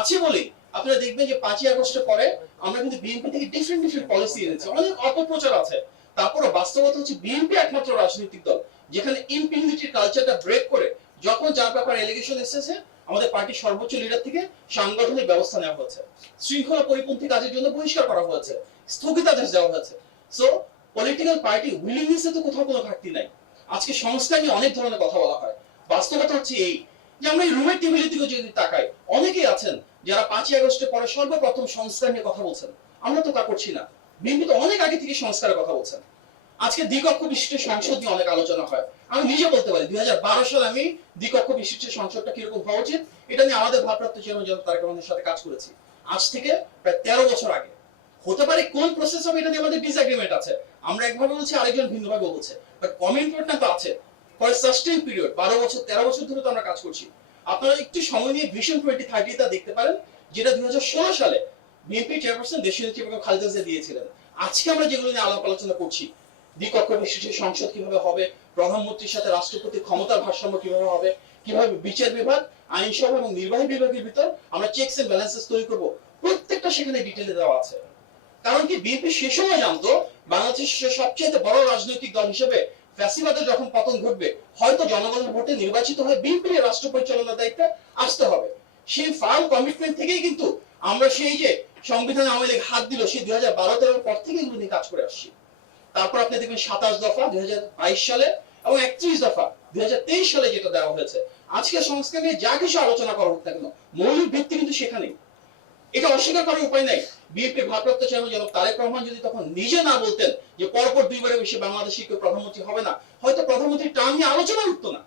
আছে বলে আপনারা দেখবেন যে পাঁচই আগস্টের পরে আমরা কিন্তু বিএনপি থেকে ডিফারেন্ট ডিফারেন্ট পলিসি এনেছি। অনেক অপপ্রচার আছে। তারপরে বাস্তবতা হচ্ছে বিএনপি একমাত্র রাজনৈতিক দল, যেখানে ইম্পিউনিটির কালচারটা ব্রেক করে যখন যার ব্যাপারে এলিগেশন এসেছে, আমাদের পার্টির সর্বোচ্চ লিডার থেকে সাংগঠনিক ব্যবস্থা নেওয়া হয়েছে। শৃঙ্খলা পরিপন্থী কাজের জন্য বহিষ্কার করা হয়েছে, স্থগিতাদেশ দেওয়া হয়েছে। সো পলিটিক্যাল পার্টি উইলিংনেসে তো কোথাও কোনো ঘাটতি নাই। আজকে সংস্কার নিয়ে অনেক ধরনের কথা বলা হয়। বাস্তবতা হচ্ছে এই যে আমরা এই রুমের টেবিলের দিকে যদি তাকাই, অনেকেই আছেন যারা পাঁচই পরে সর্বপ্রথম সংস্কার নিয়ে কথা বলছেন। আমরা তো তা করছি না। তো অনেক আগে থেকে সংস্কারের কথা বলছেন। আজকে দ্বিকক্ষ বিশিষ্ট সংসদ নিয়ে অনেক আলোচনা হয়। আমি নিজে বলতে পারি, দুই সালে আমি দ্বিকক্ষ বিশিষ্ট সংসদটা কীরকম হওয়া উচিত, এটা নিয়ে আমাদের ভারপ্রাপ্ত চেয়ারম্যান তারেক রহমানের সাথে কাজ করেছি। আজ থেকে প্রায় তেরো বছর আগে। হতে পারে কোন প্রসেস হবে এটা নিয়ে আমাদের ডিসএগ্রিমেন্ট আছে। আমরা একভাবে বলছি, আরেকজন ভিন্নভাবে বলছে। বাট কমিটমেন্টটা তো আছে। ফর সাস্টেইন পিরিয়ড বারো বছর, তেরো বছর ধরে তো আমরা কাজ করছি। আপনারা একটু সময় নিয়ে ভিশন টোয়েন্টি থার্টি তা দেখতে পারেন, যেটা দুই সালে বিএনপি চেয়ারপারসন দেশীয় নেত্রী বেগম খালেদা জিয়া দিয়েছিলেন। আজকে আমরা যেগুলো নিয়ে আলাপ আলোচনা করছি দ্বিকক্ষ বিশিষ্ট সংসদ কীভাবে হবে, প্রধানমন্ত্রীর সাথে রাষ্ট্রপতির ক্ষমতার ভারসাম্য কীভাবে হবে, কীভাবে বিচার বিভাগ, আইনসভা এবং নির্বাহী বিভাগের ভিতর আমরা চেকস এন্ড ব্যালেন্সেস তৈরি করব, প্রত্যেকটা সেখানে ডিটেলে দেওয়া আছে। কারণ কি বিএনপি সে সময় জানতো, বাংলাদেশের সবচেয়ে বড় রাজনৈতিক দল হিসেবে ফ্যাসিবাদের যখন পতন ঘটবে, হয়তো জনগণের ভোটে নির্বাচিত হয়ে বিএনপি রাষ্ট্র পরিচালনার দায়িত্বে আসতে হবে। সেই ফার্ম কমিটমেন্ট থেকেই কিন্তু আমরা সেই যে সংবিধান আওয়ামী লীগ হাত দিল, সেই দুই হাজার বারো তেরোর পর থেকে এগুলো নিয়ে কাজ করে আসছি। তারপর আপনি দেখবেন সাতাশ দফা দুই হাজার বাইশ সালে এবং একত্রিশ দফা দুই হাজার তেইশ সালে যেটা দেওয়া হয়েছে। আজকে সংস্কার নিয়ে যা কিছু আলোচনা করা হোক না কেন, মৌলিক ভিত্তি কিন্তু সেখানেই। এটা অস্বীকার করার উপায় নাই। বিএনপি ভারপ্রাপ্ত চেয়ারম্যান জনাব তারেক রহমান যদি তখন নিজে না বলতেন যে পরপর দুইবারে বেশি বাংলাদেশি কেউ প্রধানমন্ত্রী হবে না, হয়তো প্রধানমন্ত্রী টার্ম নিয়ে আলোচনা উঠতো না।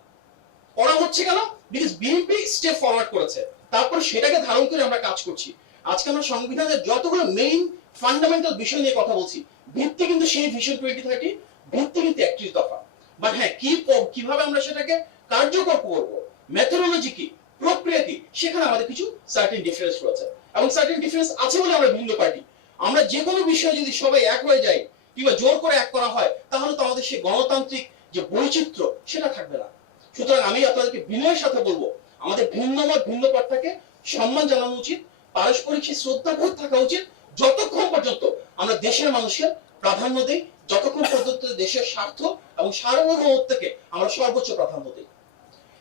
করা হচ্ছে কেন? বিকজ বিএনপি স্টেপ ফরওয়ার্ড করেছে। তারপর সেটাকে ধারণ করে আমরা কাজ করছি। আজকে আমরা সংবিধানের যতগুলো মেইন ফান্ডামেন্টাল বিষয় নিয়ে কথা বলছি, ভিত্তি কিন্তু সেই ভিশন টোয়েন্টি থার্টি ভিত্তি কিন্তু একত্রিশ দফা। বাট হ্যাঁ কি কীভাবে আমরা সেটাকে কার্যকর করব? মেথোডোলজি কি? প্রক্রিয়া কি? সেখানে আমাদের কিছু সার্টেন ডিফারেন্স রয়েছে। এবং সার্টেন ডিফারেন্স আছে বলে আমরা ভিন্ন পার্টি আমরা যে কোনো বিষয়ে যদি সবাই এক হয়ে যাই কিংবা জোর করে এক করা হয়, তাহলে তো আমাদের সেই গণতান্ত্রিক যে বৈচিত্র্য সেটা থাকবে না। সুতরাং আমি আপনাদেরকে বিনয়ের সাথে বলব, আমাদের ভিন্ন মত ভিন্ন পথটাকে সম্মান জানানো উচিত, পারস্পরিক সেই শ্রদ্ধাবোধ থাকা উচিত, যতক্ষণ পর্যন্ত আমরা দেশের মানুষের প্রাধান্য দিই, যতক্ষণ পর্যন্ত দেশের স্বার্থ এবং সার্বভৌমত্বকে আমরা সর্বোচ্চ প্রাধান্য দিই।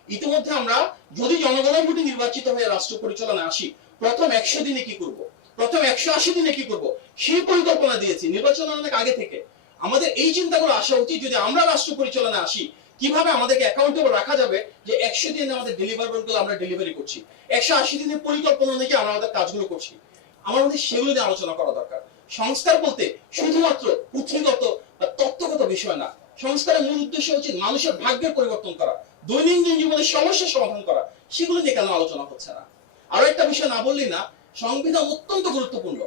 ইতিমধ্যে আমরা যদি জনগণের ভোটে নির্বাচিত হয়ে রাষ্ট্র পরিচালনা আসি প্রথম একশো দিনে কি করব? প্রথম একশো আশি দিনে কি করব? সেই পরিকল্পনা দিয়েছি, নির্বাচন অনেক আগে থেকে। আমাদের এই চিন্তাগুলো আসা উচিত যদি আমরা রাষ্ট্র পরিচালনা আসি, কীভাবে আমাদেরকে অ্যাকাউন্টেবল রাখা যাবে যে একশো দিনে আমাদের ডেলিভারেবলগুলো আমরা ডেলিভারি করছি? একশো আশি দিনের পরিকল্পনা অনুযায়ী আমরা আমাদের কাজগুলো করছি। আমার মধ্যে সেগুলো নিয়ে আলোচনা করা দরকার। সংস্কার বলতে শুধুমাত্র পুঁথিগত বা তত্ত্বগত বিষয় না, সংস্কারের মূল উদ্দেশ্য হচ্ছে মানুষের ভাগ্যের পরিবর্তন করা, দৈনন্দিন জীবনের সমস্যার সমাধান করা। সেগুলো নিয়ে কেন আলোচনা হচ্ছে না? আরও একটা বিষয় না বললি না, সংবিধান অত্যন্ত গুরুত্বপূর্ণ।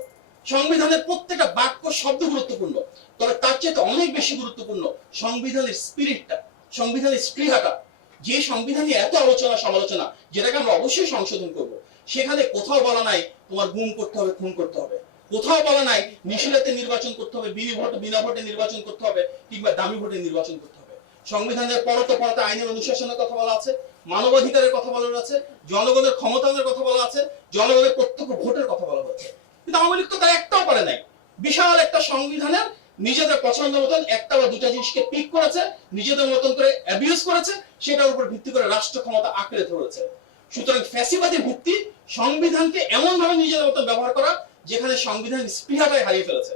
সংবিধানের প্রত্যেকটা বাক্য শব্দ গুরুত্বপূর্ণ। তবে তার চেয়ে অনেক বেশি গুরুত্বপূর্ণ সংবিধানের স্পিরিটটা সংবিধানের স্পৃহাটা। যে সংবিধান নিয়ে এত আলোচনা সমালোচনা, যেটাকে আমরা অবশ্যই সংশোধন করব, সেখানে কোথাও বলা নাই তোমার গুম করতে হবে, খুন করতে হবে। কোথাও বলা নাই নিশিলাতে নির্বাচন করতে হবে বিনি ভোট, বিনা ভোটে নির্বাচন করতে হবে, কিংবা দামি ভোটে নির্বাচন করতে হবে। সংবিধানের পরতে পরতে আইনের অনুশাসনের কথা বলা আছে, মানবাধিকারের কথা বলা আছে, জনগণের আছে জনগণের প্রত্যক্ষ ভোটের কথা বলা হচ্ছে। কিন্তু আওয়ামী লীগ তো তার একটাও পারে নাই। বিশাল একটা সংবিধানের নিজেদের পছন্দ মতন একটা বা দুটা জিনিসকে পিক করেছে, নিজেদের মতন করে অ্যাবিউজ করেছে, সেটার উপর ভিত্তি করে রাষ্ট্র ক্ষমতা আঁকড়ে ধরেছে। সুতরাং ফ্যাসিবাদী ভুক্তি সংবিধানকে এমন ভাবে নিজেদের মতন ব্যবহার করা, যেখানে সংবিধান স্পৃহাটাই হারিয়ে ফেলেছে।